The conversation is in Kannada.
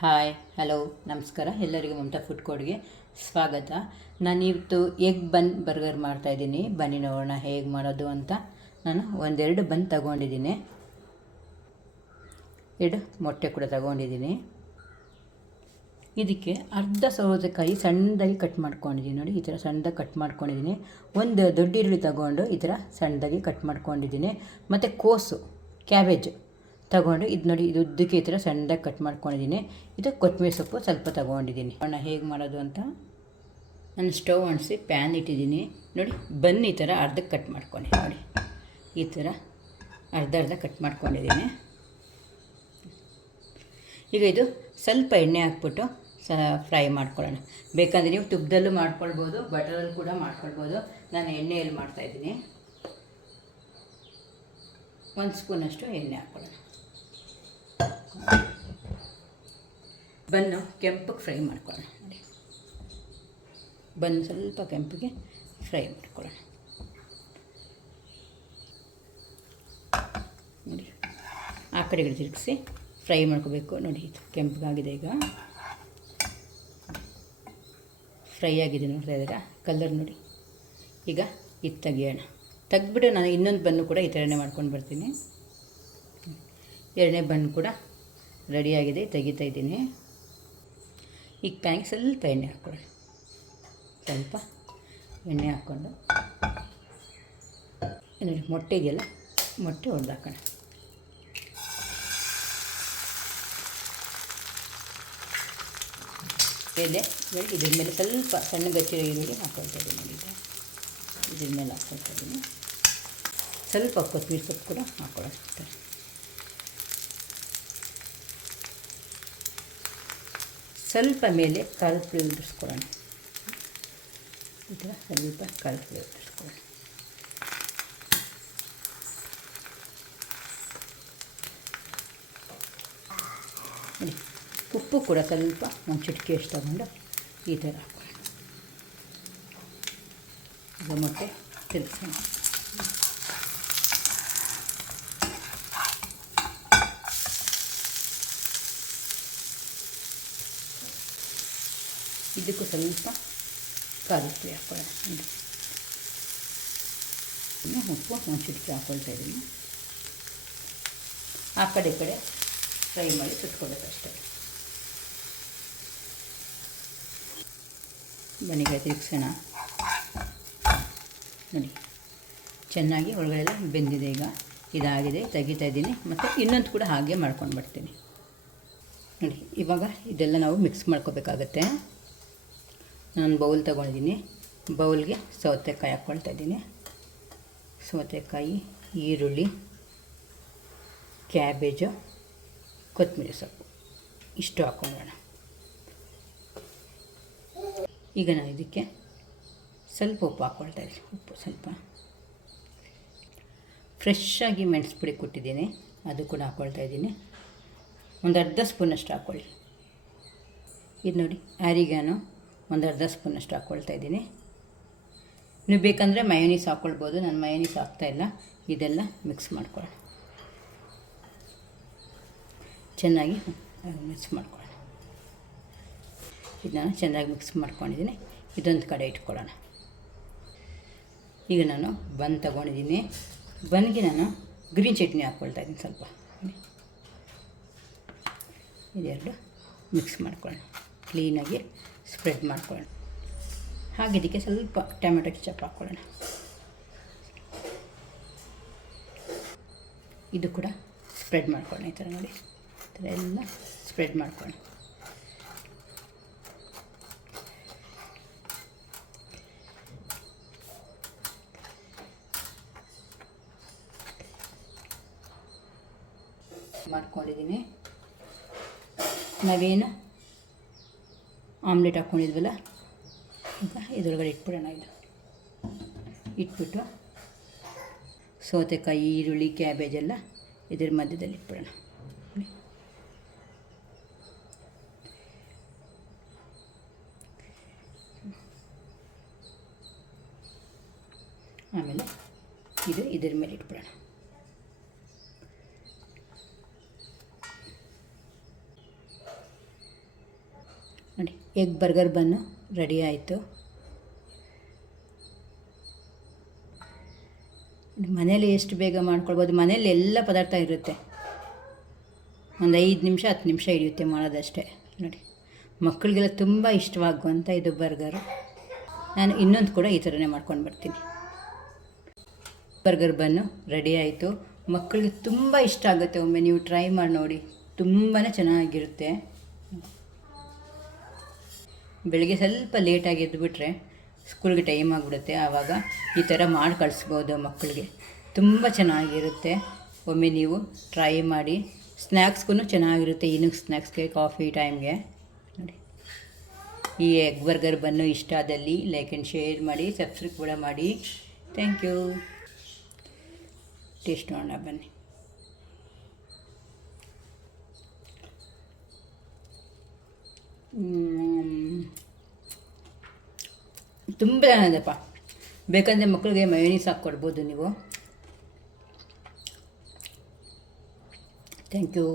ಹಾಯ್ ಹಲೋ ನಮಸ್ಕಾರ ಎಲ್ಲರಿಗೂ ಮಮತಾ ಫುಡ್ ಕೋಡ್ಗೆ ಸ್ವಾಗತ. ನಾನಿವತ್ತು ಎಗ್ ಬನ್ ಬರ್ಗರ್ ಮಾಡ್ತಾಯಿದ್ದೀನಿ. ಬನ್ನಿ ನೋಡೋಣ ಹೇಗೆ ಮಾಡೋದು ಅಂತ. ನಾನು ಒಂದೆರಡು ಬನ್ ತಗೊಂಡಿದ್ದೀನಿ, 2 ಮೊಟ್ಟೆ ಕೂಡ ತಗೊಂಡಿದ್ದೀನಿ. ಇದಕ್ಕೆ ಅರ್ಧ ಸೌತೆಕಾಯಿ ಸಣ್ಣದಾಗಿ ಕಟ್ ಮಾಡ್ಕೊಂಡಿದ್ದೀನಿ. ನೋಡಿ, ಈ ಥರ ಸಣ್ಣದಾಗಿ ಕಟ್ ಮಾಡ್ಕೊಂಡಿದ್ದೀನಿ. ಒಂದು ದೊಡ್ಡ ಈರುಳ್ಳಿ ತಗೊಂಡು ಈ ಥರ ಸಣ್ಣದಾಗಿ ಕಟ್ ಮಾಡ್ಕೊಂಡಿದ್ದೀನಿ. ಮತ್ತು ಕೋಸು, ಕ್ಯಾಬೇಜ್ ತಗೊಂಡು ಇದು ನೋಡಿ, ಇದು ಉದ್ದಕ್ಕೆ ಈ ಥರ ಸಣ್ಣದಾಗಿ ಕಟ್ ಮಾಡ್ಕೊಂಡಿದ್ದೀನಿ. ಇದು ಕೊತ್ತಂಬರಿ ಸೊಪ್ಪು ಸ್ವಲ್ಪ ತಗೊಂಡಿದ್ದೀನಿ. ಹೇಗೆ ಮಾಡೋದು ಅಂತ. ನಾನು ಸ್ಟವ್ ಅಂಟಿಸಿ ಪ್ಯಾನ್ ಇಟ್ಟಿದ್ದೀನಿ. ನೋಡಿ, ಬನ್ ಈ ಥರ ಅರ್ಧಕ್ಕೆ ಕಟ್ ಮಾಡ್ಕೊಂಡು ನೋಡಿ, ಈ ಥರ ಅರ್ಧ ಕಟ್ ಮಾಡ್ಕೊಂಡಿದ್ದೀನಿ. ಈಗ ಇದು ಸ್ವಲ್ಪ ಎಣ್ಣೆ ಹಾಕ್ಬಿಟ್ಟು ಫ್ರೈ ಮಾಡ್ಕೊಳ್ಳೋಣ. ಬೇಕಂದರೆ ನೀವು ತುಪ್ಪದಲ್ಲೂ ಮಾಡ್ಕೊಳ್ಬೋದು, ಬಟರಲ್ಲಿ ಕೂಡ ಮಾಡ್ಕೊಳ್ಬೋದು. ನಾನು ಎಣ್ಣೆಯಲ್ಲಿ ಮಾಡ್ತಾಯಿದ್ದೀನಿ. 1 ಸ್ಪೂನಷ್ಟು ಎಣ್ಣೆ ಹಾಕ್ಕೊಳ್ಳೋಣ. ಬನ್ನು ಕೆಂಪಗೆ ಫ್ರೈ ಮಾಡ್ಕೊಳ್ಳೋಣ. ನೋಡಿ, ಬನ್ನು ಸ್ವಲ್ಪ ಕೆಂಪಿಗೆ ಫ್ರೈ ಮಾಡ್ಕೊಳ್ಳೋಣ. ನೋಡಿ, ಆ ಕಡೆಗೆ ತಿರುಗಿಸಿ ಫ್ರೈ ಮಾಡ್ಕೋಬೇಕು. ನೋಡಿ, ಇದು ಕೆಂಪಗಾಗಿದೆ. ಈಗ ಫ್ರೈ ಆಗಿದೆ, ನೋಡ್ತಾ ಇದ್ದೀರಾ ಕಲರ್ ನೋಡಿ. ಈಗ ಇದು ತೆಗ್ದುಬಿಟ್ಟು ನಾನು ಇನ್ನೊಂದು ಬನ್ನು ಕೂಡ ಈ ಥರನೇ ಮಾಡ್ಕೊಂಡು ಬರ್ತೀನಿ. 2ನೇ ಬನ್ ಕೂಡ ರೆಡಿಯಾಗಿದೆ, ತೆಗಿತಾ ಇದ್ದೀನಿ. ಈಗ ಪ್ಯಾನ್ಗೆ ಸ್ವಲ್ಪ ಎಣ್ಣೆ ಹಾಕ್ಕೊಳ್ಳೋಣ. ಸ್ವಲ್ಪ ಎಣ್ಣೆ ಹಾಕ್ಕೊಂಡು ನೋಡಿ, ಮೊಟ್ಟೆ ಇದೆಯಲ್ಲ, ಮೊಟ್ಟೆ ಹೊಡೆದು ಹಾಕೋಣ. ಇದೆ ನೋಡಿ, ಇದ್ರ ಮೇಲೆ ಸ್ವಲ್ಪ ಸಣ್ಣ ಗಚ್ಚಿರೋ ಈರುಳ್ಳಿ ಹಾಕ್ಕೊಳ್ತಾ ಇದ್ದೀನಿ. ನೋಡಿ, ಇದ್ರ ಮೇಲೆ ಹಾಕ್ಕೊಳ್ತಾ ಇದ್ದೀನಿ. ಸ್ವಲ್ಪ ಕೊತ್ತಂಬರಿ ಸೊಪ್ಪು ಕೂಡ ಹಾಕ್ಕೊಳ್ಳೋಣ. ಸ್ವಲ್ಪ ಮೇಲೆ ಖಾರದ ಪುಡಿ ಉದುರಿಸ್ಕೊಳ್ಳೋಣ. ಈ ಥರ ಸ್ವಲ್ಪ ಖಾರದ ಪುಡಿ ಉದುರಿಸ್ಕೊಳ್ಳೋಣ. ನೋಡಿ, ಉಪ್ಪು ಕೂಡ ಸ್ವಲ್ಪ ಒಂದು ಚಿಟಿಕೆಯಷ್ಟು ತಗೊಂಡು ಈ ಥರ ಹಾಕೋಣ. ಈಗ ಮೊಟ್ಟೆ ತಿರುಗಿಸೋಣ. ಇದಕ್ಕೂ ಸ್ವಲ್ಪ ಖಾರದ ಪುಡಿ ಹಾಕ್ಕೊಳ್ಳೋಣ. ಉಪ್ಪು ಒಂದು ಚಿಟಿಕೆ ಹಾಕ್ಕೊಳ್ತಾ ಇದ್ದೀನಿ. ಆ ಕಡೆ ಈ ಕಡೆ ಫ್ರೈ ಮಾಡಿ ಸುಟ್ಕೊಳ್ಬೇಕಷ್ಟೆ. ಬನ್ನಿಗೆ ತಿರುಗಿಸೋಣ. ನೋಡಿ, ಚೆನ್ನಾಗಿ ಒಳಗಡೆ ಎಲ್ಲ ಬೆಂದಿದೆ. ಈಗ ಇದಾಗಿದೆ, ತೆಗಿತಾ ಇದ್ದೀನಿ. ಮತ್ತು ಇನ್ನೊಂದು ಕೂಡ ಹಾಗೆ ಮಾಡ್ಕೊಂಡು ಬರ್ತೀನಿ. ನೋಡಿ, ಇವಾಗ ಇದೆಲ್ಲ ನಾವು ಮಿಕ್ಸ್ ಮಾಡ್ಕೋಬೇಕಾಗತ್ತೆ. ನಾನು ಬೌಲ್ ತೊಗೊಂಡಿದ್ದೀನಿ. ಬೌಲ್ಗೆ ಸೌತೆಕಾಯಿ ಹಾಕ್ಕೊಳ್ತಾ ಇದ್ದೀನಿ. ಸೌತೆಕಾಯಿ, ಈರುಳ್ಳಿ, ಕ್ಯಾಬೇಜು, ಕೊತ್ತಂಬರಿ ಸೊಪ್ಪು ಇಷ್ಟು ಹಾಕ್ಕೊಳ್ಳೋಣ. ಈಗ ನಾನು ಇದಕ್ಕೆ ಸ್ವಲ್ಪ ಉಪ್ಪು ಹಾಕ್ಕೊಳ್ತಾ ಇದ್ದೀನಿ. ಉಪ್ಪು ಸ್ವಲ್ಪ ಫ್ರೆಶ್ಶಾಗಿ ಮೆಣಸು ಪುಡಿ ಕೊಟ್ಟಿದ್ದೀನಿ, ಅದು ಕೂಡ ಹಾಕ್ಕೊಳ್ತಾ ಇದ್ದೀನಿ. ಒಂದು ಅರ್ಧ ಸ್ಪೂನಷ್ಟು ಹಾಕ್ಕೊಳ್ಳಿ. ಇದು ನೋಡಿ, ಆರಿಗಾನು ಒಂದು ಅರ್ಧ ಸ್ಪೂನಷ್ಟು ಹಾಕ್ಕೊಳ್ತಾ ಇದ್ದೀನಿ. ನೀವು ಬೇಕಂದರೆ ಮಯೋನೀಸ್ ಹಾಕ್ಕೊಳ್ಬೋದು. ನಾನು ಮಯೋನೀಸ್ ಹಾಕ್ತಾಯಿಲ್ಲ. ಇದೆಲ್ಲ ಮಿಕ್ಸ್ ಮಾಡ್ಕೊಳ್ಳೋಣ. ಚೆನ್ನಾಗಿ ಮಿಕ್ಸ್ ಮಾಡ್ಕೊಳ್ಳೋಣ. ಇದನ್ನು ಚೆನ್ನಾಗಿ ಮಿಕ್ಸ್ ಮಾಡ್ಕೊಂಡಿದ್ದೀನಿ. ಇದೊಂದು ಕಡೆ ಇಟ್ಕೊಳ್ಳೋಣ. ಈಗ ನಾನು ಬನ್ ತಗೊಂಡಿದ್ದೀನಿ. ಬನ್ಗೆ ನಾನು ಗ್ರೀನ್ ಚಟ್ನಿ ಹಾಕ್ಕೊಳ್ತಾ ಇದ್ದೀನಿ. ಸ್ವಲ್ಪ ಇದೆರಡು ಮಿಕ್ಸ್ ಮಾಡ್ಕೊಳ್ಳೋಣ. ಕ್ಲೀನಾಗಿ ಸ್ಪ್ರೆಡ್ ಮಾಡ್ಕೊಳ್ಳೋಣ. ಹಾಗೆ ಇದಕ್ಕೆ ಸ್ವಲ್ಪ ಟೊಮೆಟೊ ಕೆಚಪ್ ಹಾಕ್ಕೊಳ್ಳೋಣ. ಇದು ಕೂಡ ಸ್ಪ್ರೆಡ್ ಮಾಡ್ಕೊಳ್ಳೋಣ. ಈ ಥರ ನೋಡಿ, ಈ ಥರ ಎಲ್ಲ ಸ್ಪ್ರೆಡ್ ಮಾಡ್ಕೊಳ್ಳೋಣ. ಮಾಡ್ಕೊಂಡಿದ್ದೀನಿ. ನಾವೇನು ಆಮ್ಲೆಟ್ ಹಾಕ್ಕೊಂಡಿದ್ವಲ್ಲ, ಈಗ ಇದರೊಳಗಡೆ ಇಟ್ಬಿಡೋಣ. ಇದು ಇಟ್ಬಿಟ್ಟು ಸೌತೆಕಾಯಿ, ಈರುಳ್ಳಿ, ಕ್ಯಾಬೇಜೆಲ್ಲ ಇದ್ರ ಮಧ್ಯದಲ್ಲಿ ಇಟ್ಬಿಡೋಣ. ಆಮೇಲೆ ಇದು ಇದ್ರ ಮೇಲೆ ಇಟ್ಬಿಡೋಣ. ಎಗ್ ಬರ್ಗರ್ ಬನ್ನು ರೆಡಿ ಆಯಿತು. ಮನೇಲಿ ಎಷ್ಟು ಬೇಗ ಮಾಡ್ಕೊಳ್ಬೋದು, ಮನೇಲಿ ಎಲ್ಲ ಪದಾರ್ಥ ಇರುತ್ತೆ. ಒಂದು 5 ನಿಮಿಷ 10 ನಿಮಿಷ ಹಿಡಿಯುತ್ತೆ ಮಾಡೋದಷ್ಟೇ. ನೋಡಿ, ಮಕ್ಕಳಿಗೆಲ್ಲ ತುಂಬ ಇಷ್ಟವಾಗುವಂಥ ಇದು ಬರ್ಗರು. ನಾನು ಇನ್ನೊಂದು ಕೂಡ ಈ ಥರನೇ ಮಾಡ್ಕೊಂಡು ಬರ್ತೀನಿ. ಬರ್ಗರ್ ಬನ್ನು ರೆಡಿ ಆಯಿತು. ಮಕ್ಕಳಿಗೆ ತುಂಬ ಇಷ್ಟ ಆಗುತ್ತೆ. ಒಮ್ಮೆ ನೀವು ಟ್ರೈ ಮಾಡಿ ನೋಡಿ, ತುಂಬಾ ಚೆನ್ನಾಗಿರುತ್ತೆ. ಬೆಳಗ್ಗೆ ಸ್ವಲ್ಪ ಲೇಟಾಗಿ ಎದ್ದುಬಿಟ್ರೆ ಸ್ಕೂಲ್ಗೆ ಟೈಮ್ ಆಗಿಬಿಡುತ್ತೆ. ಆವಾಗ ಈ ಥರ ಮಾಡಿ ಕಳಿಸ್ಬೋದು ಮಕ್ಕಳಿಗೆ. ತುಂಬ ಚೆನ್ನಾಗಿರುತ್ತೆ. ಒಮ್ಮೆ ನೀವು ಟ್ರೈ ಮಾಡಿ. ಸ್ನ್ಯಾಕ್ಸ್ಗೂ ಚೆನ್ನಾಗಿರುತ್ತೆ. ಈವ್ನಿಂಗ್ ಸ್ನ್ಯಾಕ್ಸ್ಗೆ, ಕಾಫಿ ಟೈಮ್ಗೆ. ನೋಡಿ, ಈ ಎಗ್ ಬರ್ಗರ್ ಬನ್ನು ಇಷ್ಟ ಆದಲ್ಲಿ ಲೈಕ್ ಆ್ಯಂಡ್ ಶೇರ್ ಮಾಡಿ, ಸಬ್ಸ್ಕ್ರೈಬ್ ಕೂಡ ಮಾಡಿ. Thank you. ಟೇಸ್ಟ್ ಮಾಡೋಣ ಬನ್ನಿ. ತುಂಬ ಚೆನ್ನಾಗಿದೆಪ್ಪ. ಬೇಕಂದರೆ ಮಕ್ಕಳಿಗೆ ಮಯೋನೀಸ್ ಹಾಕ್ಕೊಡ್ಬೋದು ನೀವು. Thank you.